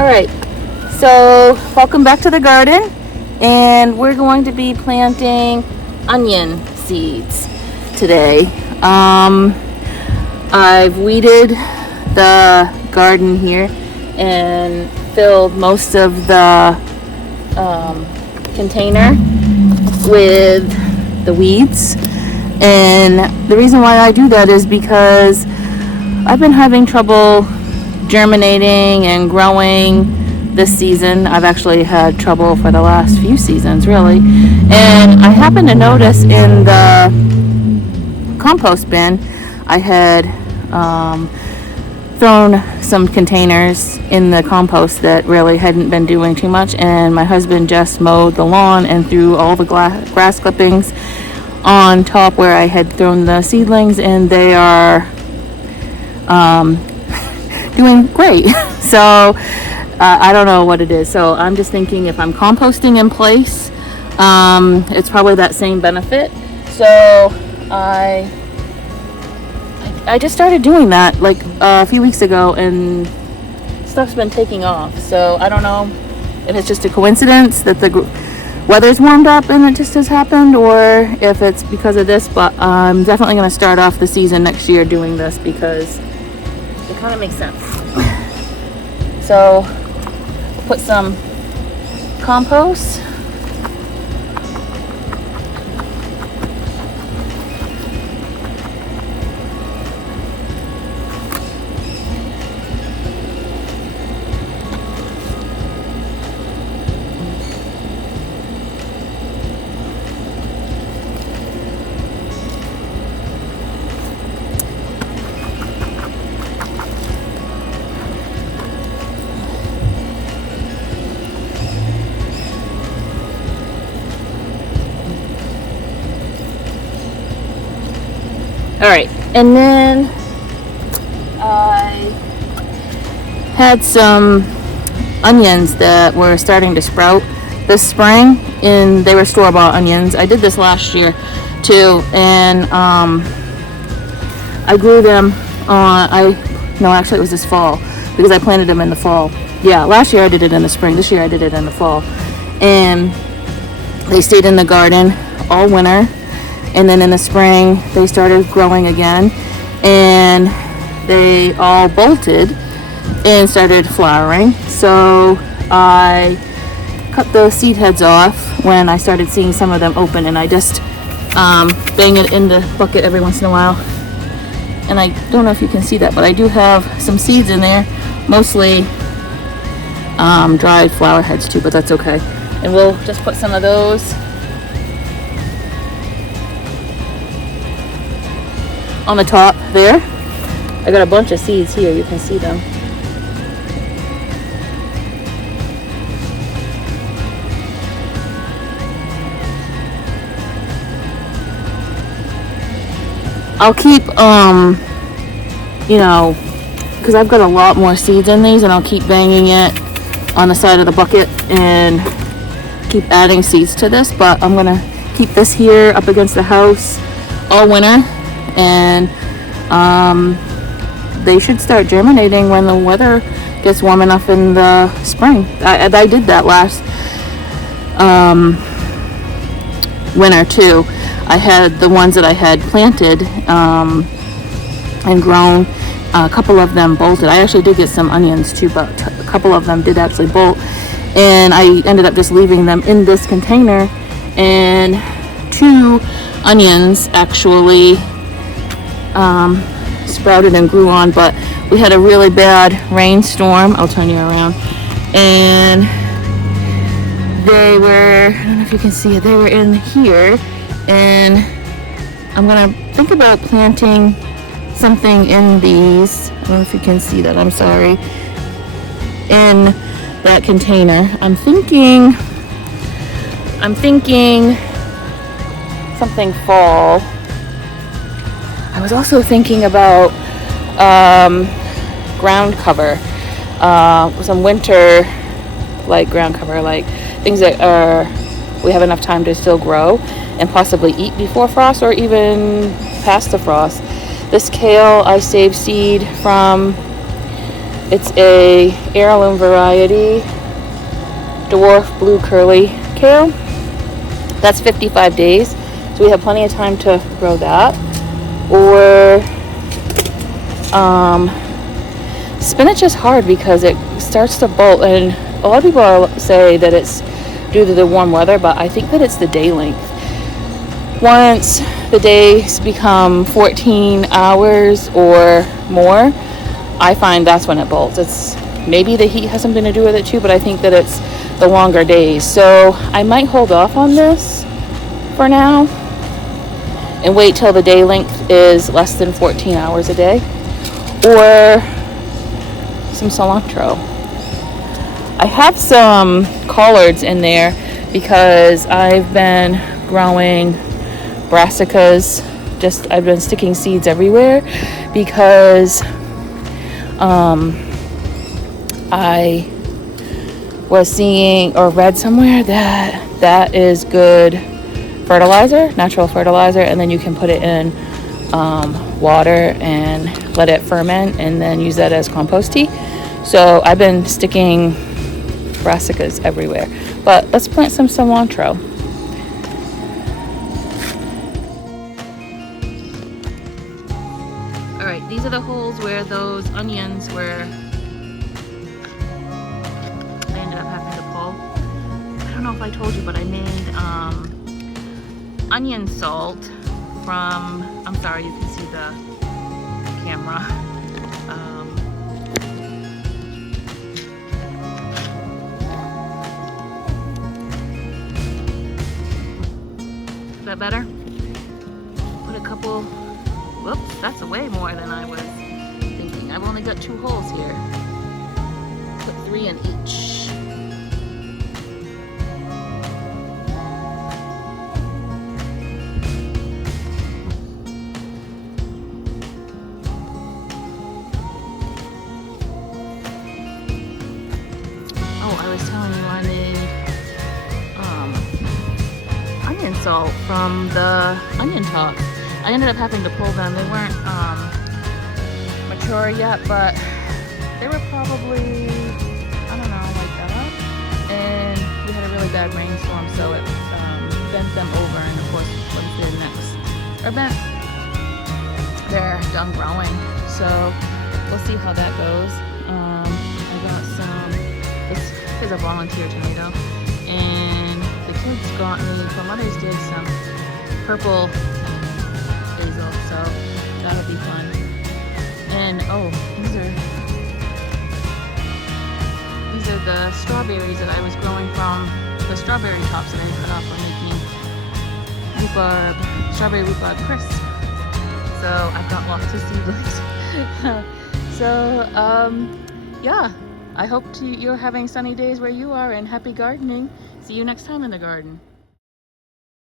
Alright, so welcome back to the garden, and we're going to be planting onion seeds today. I've weeded the garden here and filled most of the container with the weeds, and the reason why I do that is because I've been having trouble germinating and growing this season. I've actually had trouble for the last few seasons, really. And I happened to notice in the compost bin, I had thrown some containers in the compost that really hadn't been doing too much, and my husband just mowed the lawn and threw all the grass clippings on top where I had thrown the seedlings, and they are doing great. So I don't know what it is. So I'm just thinking if I'm composting in place, it's probably that same benefit. So I just started doing that like a few weeks ago, and stuff's been taking off. So I don't know if it's just a coincidence that the weather's warmed up and it just has happened, or if it's because of this, but I'm definitely going to start off the season next year doing this because it kind of makes sense. So put some compost. Alright, and then I had some onions that were starting to sprout this spring, and they were store-bought onions. I did this last year too, and I grew them actually it was this fall, because I planted them in the fall. Yeah, last year I did it in the spring. This year I did it in the fall, and they stayed in the garden all winter. And then in the spring, they started growing again, and they all bolted and started flowering. So I cut the seed heads off when I started seeing some of them open, and I just bang it in the bucket every once in a while. And I don't know if you can see that, but I do have some seeds in there, mostly dried flower heads too, but that's okay. And we'll just put some of those on the top there. I got a bunch of seeds here, you can see them. I'll keep because I've got a lot more seeds in these, and I'll keep banging it on the side of the bucket and keep adding seeds to this, but I'm gonna keep this here up against the house all winter, and they should start germinating when the weather gets warm enough in the spring. I did that last winter too. I had the ones that I had planted and grown. A couple of them bolted. I actually did get some onions too, but a couple of them did actually bolt, and I ended up just leaving them in this container, and 2 onions actually sprouted and grew on. But we had a really bad rainstorm. I'll turn you around, and they were, I don't know if you can see it, they were in here, and I'm gonna think about planting something in these. I don't know if you can see that, I'm sorry, in that container. I'm thinking something fall. I was also thinking about ground cover, some winter like ground cover, like things that we have enough time to still grow and possibly eat before frost or even past the frost. This kale I saved seed from It's a heirloom variety, dwarf blue curly kale. That's 55 days, so we have plenty of time to grow that. Or spinach is hard because it starts to bolt, and a lot of people say that it's due to the warm weather, but I think that it's the day length. Once the days become 14 hours or more, I find that's when it bolts. It's maybe the heat has something to do with it too, but I think that it's the longer days. So I might hold off on this for now and wait till the day length is less than 14 hours a day. Or some cilantro. I have some collards in there because I've been growing brassicas. I've been sticking seeds everywhere because I was seeing or read somewhere that is good fertilizer, natural fertilizer, and then you can put it in water and let it ferment and then use that as compost tea. So I've been sticking brassicas everywhere. But let's plant some cilantro. All right, these are the holes where those onions were. I ended up having to pull. I don't know if I told you, but I made onion salt from, I'm sorry, you can see the camera. Is that better? Put a couple, whoops, that's way more than I was thinking. I've only got 2 holes here. Put 3 in each. Salt from the onion tops. I ended up having to pull them. They weren't mature yet, but they were probably, I don't know, like that. And we had a really bad rainstorm, so it bent them over. And of course, once they're bent, they're done growing. So we'll see how that goes. I got some. This is a volunteer tomato, and the kids got me for Mother's Day some purple basil, so that'll be fun. And oh, these are the strawberries that I was growing from the strawberry tops that I cut off for making strawberry rhubarb crisp. So I've got lots of seedlings. So yeah, I hope you're having sunny days where you are, and happy gardening. See you next time in the garden.